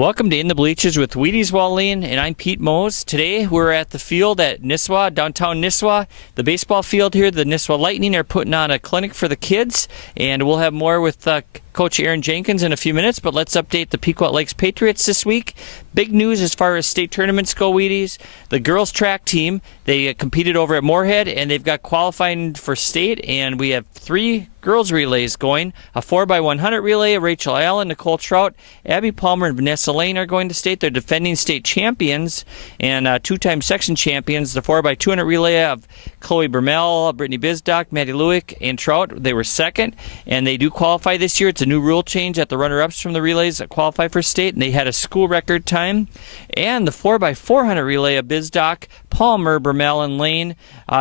Welcome to In the Bleachers with Wheaties, Wallin, and I'm Pete Mohs. Today we're at the field at Nisswa, downtown Nisswa. The baseball field here, the Nisswa Lightning, are putting on a clinic for the kids, and we'll have more with Coach Aaron Jenkins in a few minutes, but let's update the Pequot Lakes Patriots this week. Big news as far as state tournaments go, Wheaties. The girls track team, they competed over at Moorhead, and they've got qualifying for state, and we have 3 girls relays going. A 4x100 relay, Rachel Allen, Nicole Trout, Abby Palmer, and Vanessa Lane are going to state. They're defending state champions and 2-time section champions. The 4x200 relay of Chloe Bermel, Brittany Bisdock, Maddie Lewick, and Trout. They were second, and they do qualify this year. It's a new rule change that the runner-ups from the relays that qualify for state, and they had a school record time. And the 4x400 relay of Bisdock, Palmer, Bermel, and Lane,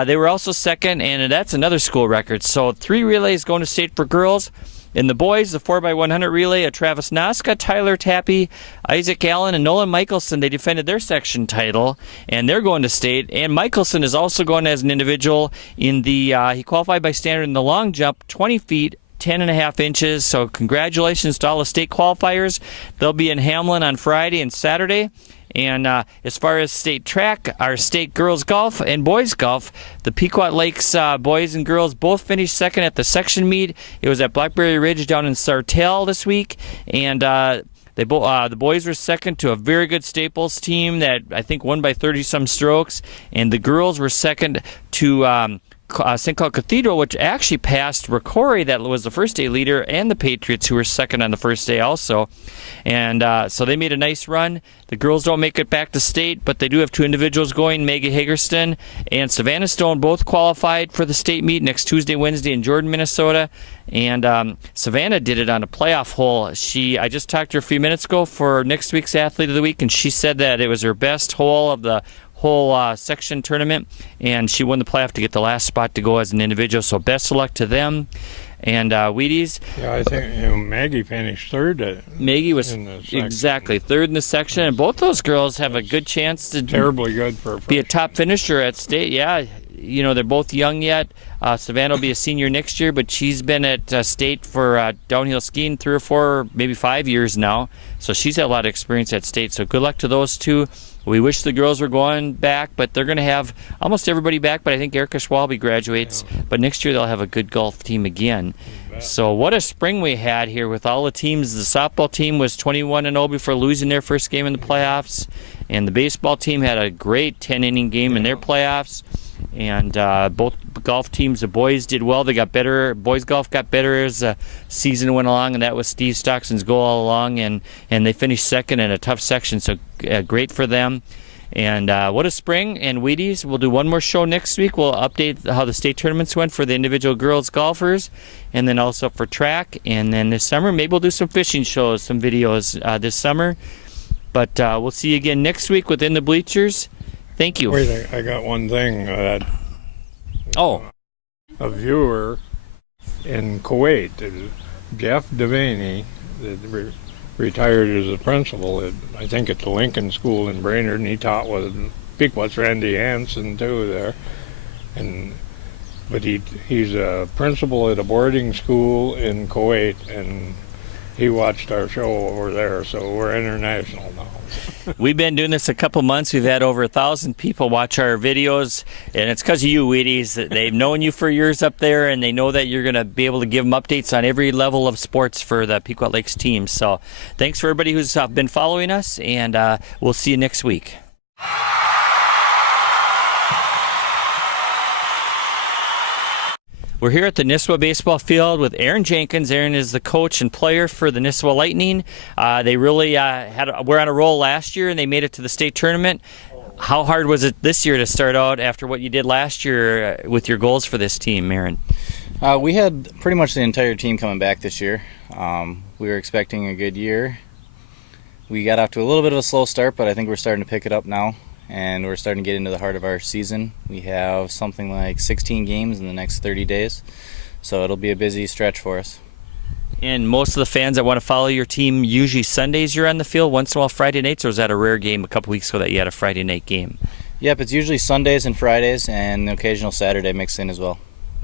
they were also second, and that's another school record. So 3 relays going to state for girls. In the boys, the 4x100 relay of Travis Noska, Tyler Tappy, Isaac Allen, and Nolan Michelson, they defended their section title, and they're going to state. And Michelson is also going as an individual in the, he qualified by standard in the long jump, 20 feet, 10.5 inches. So congratulations to all the state qualifiers. They'll be in Hamlin on Friday and Saturday. And as far as state track, our state girls golf and boys golf, the Pequot Lakes boys and girls both finished second at the section meet. It was at Blackberry Ridge down in Sartell this week, and the boys were second to a very good Staples team that I think won by 30-some strokes, and the girls were second to St. Cloud Cathedral, which actually passed Ricori, that was the first day leader, and the Patriots, who were second on the first day also. And so they made a nice run. The girls don't make it back to state, but they do have 2 individuals going. Maggie Hagerston and Savannah Stone both qualified for the state meet next Tuesday, Wednesday in Jordan, Minnesota. And Savannah did it on a playoff hole. I just talked to her a few minutes ago for next week's Athlete of the Week, and she said that it was her best hole of the whole section tournament, and she won the playoff to get the last spot to go as an individual. So best of luck to them. And Wheaties. Yeah, I think Maggie finished third. Maggie was exactly third in the section, and both those girls have a good chance to terribly good for be a top finisher at state. Yeah, you know, they're both young yet. Savannah will be a senior next year, but she's been at state for downhill skiing 3 or 4, maybe 5 years now. So she's had a lot of experience at state. So good luck to those 2. We wish the girls were going back, but they're going to have almost everybody back. But I think Erica Schwalbe graduates. Yeah. But next year they'll have a good golf team again. So what a spring we had here with all the teams. The softball team was 21-0 before losing their first game in the playoffs. And the baseball team had a great 10-inning game in their playoffs. And both golf teams, the boys did well. They got better. Boys golf got better as the season went along, and that was Steve Stockson's goal all along. And they finished second in a tough section, so great for them. And what a spring. And Wheaties, we'll do one more show next week. We'll update how the state tournaments went for the individual girls golfers, and then also for track. And then this summer, maybe we'll do some fishing shows, some videos this summer. But we'll see you again next week within the Bleachers. Thank you. Wait, I got one thing. A viewer in Kuwait, Jeff Devaney, that retired as a principal at, I think, at the Lincoln School in Brainerd, and he taught with Pequot's Randy Hansen too there. But he's a principal at a boarding school in Kuwait, and he watched our show over there, so we're international now. We've been doing this a couple months. We've had over 1,000 people watch our videos, and it's because of you, Wheaties. They've known you for years up there, and they know that you're going to be able to give them updates on every level of sports for the Pequot Lakes team. So thanks for everybody who's been following us, and we'll see you next week. We're here at the Nisswa baseball field with Aaron Jenkins. Aaron is the coach and player for the Nisswa Lightning. They really were on a roll last year, and they made it to the state tournament. How hard was it this year to start out after what you did last year with your goals for this team, Aaron? We had pretty much the entire team coming back this year. We were expecting a good year. We got off to a little bit of a slow start, but I think we're starting to pick it up now. And we're starting to get into the heart of our season. We have something like 16 games in the next 30 days, so it'll be a busy stretch for us. And most of the fans that want to follow your team, usually Sundays you're on the field, once in a while Friday nights, or was that a rare game a couple weeks ago that you had a Friday night game? Yep, it's usually Sundays and Fridays, and the occasional Saturday mixed in as well.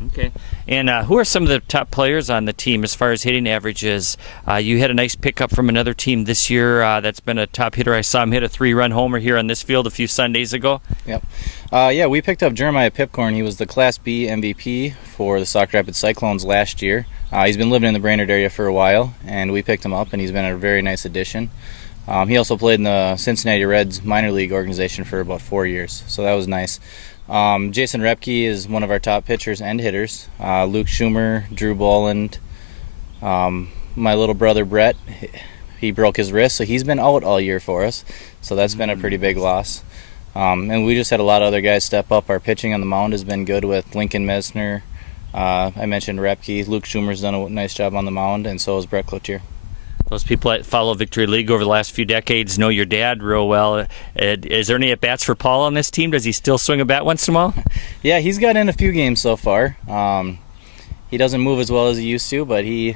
Okay. And who are some of the top players on the team as far as hitting averages? You had a nice pickup from another team this year that's been a top hitter. I saw him hit a 3-run homer here on this field a few Sundays ago. Yep. Yeah, we picked up Jeremiah Pipcorn. He was the Class B MVP for the Sauk Rapids Cyclones last year. He's been living in the Brainerd area for a while, and we picked him up, and he's been a very nice addition. He also played in the Cincinnati Reds minor league organization for about 4 years, so that was nice. Jason Repke is one of our top pitchers and hitters. Luke Schumer, Drew Boland, my little brother Brett, he broke his wrist, so he's been out all year for us, so that's been a pretty big loss. And we just had a lot of other guys step up. Our pitching on the mound has been good with Lincoln Mesner. I mentioned Repke. Luke Schumer's done a nice job on the mound, and so has Brett Cloutier. Those people that follow Victory League over the last few decades know your dad real well. Is there any at-bats for Paul on this team? Does he still swing a bat once in a while? Yeah, he's got in a few games so far. He doesn't move as well as he used to, but he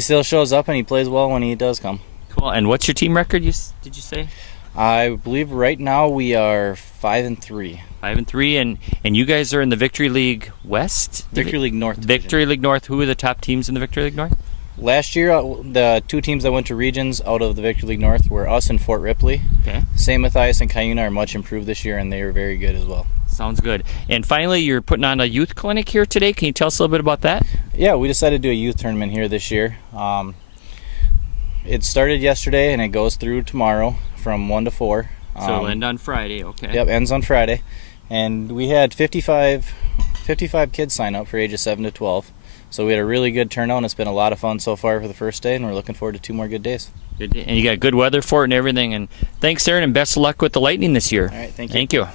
still shows up and he plays well when he does come. Cool. And what's your team record, did you say? I believe right now we are 5-3. 5-3, and you guys are in the Victory League West? Victory League North. Victory League North. Who are the top teams in the Victory League North? Last year, the two teams that went to regions out of the Victory League North were us and Fort Ripley. Okay. St. Matthias and Cuyuna are much improved this year, and they are very good as well. Sounds good. And finally, you're putting on a youth clinic here today. Can you tell us a little bit about that? Yeah, we decided to do a youth tournament here this year. It started yesterday, and it goes through tomorrow from 1 to 4. So it'll end on Friday, okay. Yep, ends on Friday. And we had 55 kids sign up for ages 7 to 12. So we had a really good turnout, and it's been a lot of fun so far for the first day, and we're looking forward to 2 more good days. Good day. And you got good weather for it and everything. And thanks, Aaron, and best of luck with the Lightning this year. All right, thank you. Thank you.